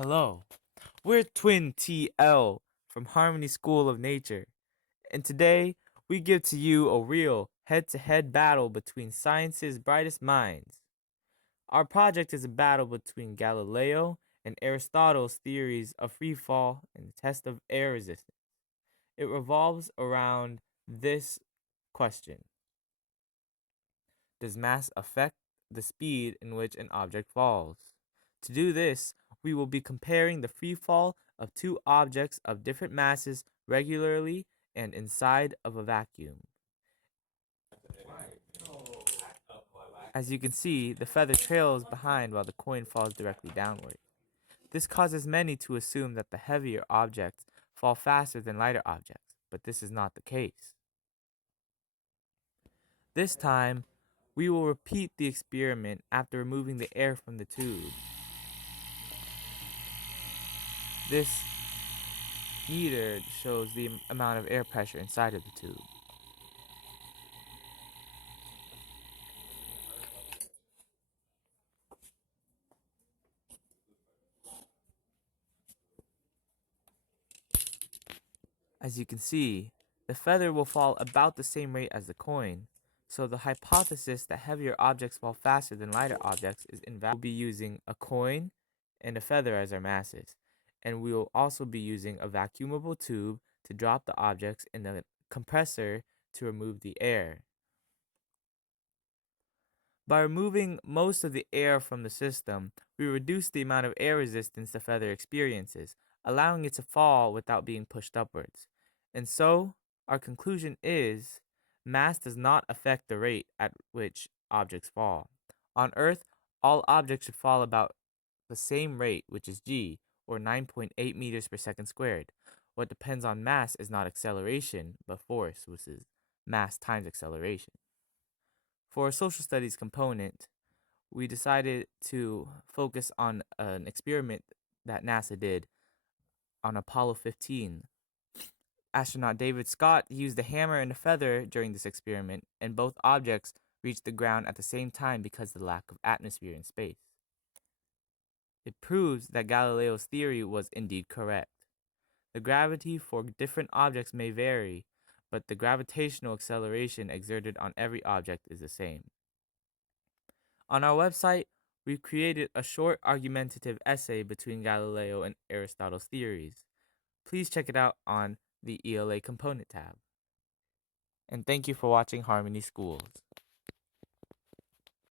Hello, we're Twin TL from Harmony School of Nature, and today we give to you a real head-to-head battle between science's brightest minds. Our project is a battle between Galileo and Aristotle's theories of free fall and the test of air resistance. It revolves around this question: does mass affect the speed in which an object falls? To do this, we will be comparing the free fall of two objects of different masses regularly and inside of a vacuum. As you can see, the feather trails behind while the coin falls directly downward. This causes many to assume that the heavier objects fall faster than lighter objects, but this is not the case. This time, we will repeat the experiment after removing the air from the tube. This meter shows the amount of air pressure inside of the tube. As you can see, the feather will fall about the same rate as the coin, so the hypothesis that heavier objects fall faster than lighter objects is invalid. We'll be using a coin and a feather as our masses, and we will also be using a vacuumable tube to drop the objects and a compressor to remove the air. By removing most of the air from the system, we reduce the amount of air resistance the feather experiences, allowing it to fall without being pushed upwards. And so, our conclusion is, mass does not affect the rate at which objects fall. On Earth, all objects should fall about the same rate, which is g, or 9.8 meters per second squared. What depends on mass is not acceleration, but force, which is mass times acceleration. For a social studies component, we decided to focus on an experiment that NASA did on Apollo 15. Astronaut David Scott used a hammer and a feather during this experiment, and both objects reached the ground at the same time because of the lack of atmosphere in space. It proves that Galileo's theory was indeed correct. The gravity for different objects may vary, but the gravitational acceleration exerted on every object is the same. On our website, we've created a short argumentative essay between Galileo and Aristotle's theories. Please check it out on the ELA component tab. And thank you for watching Harmony Schools.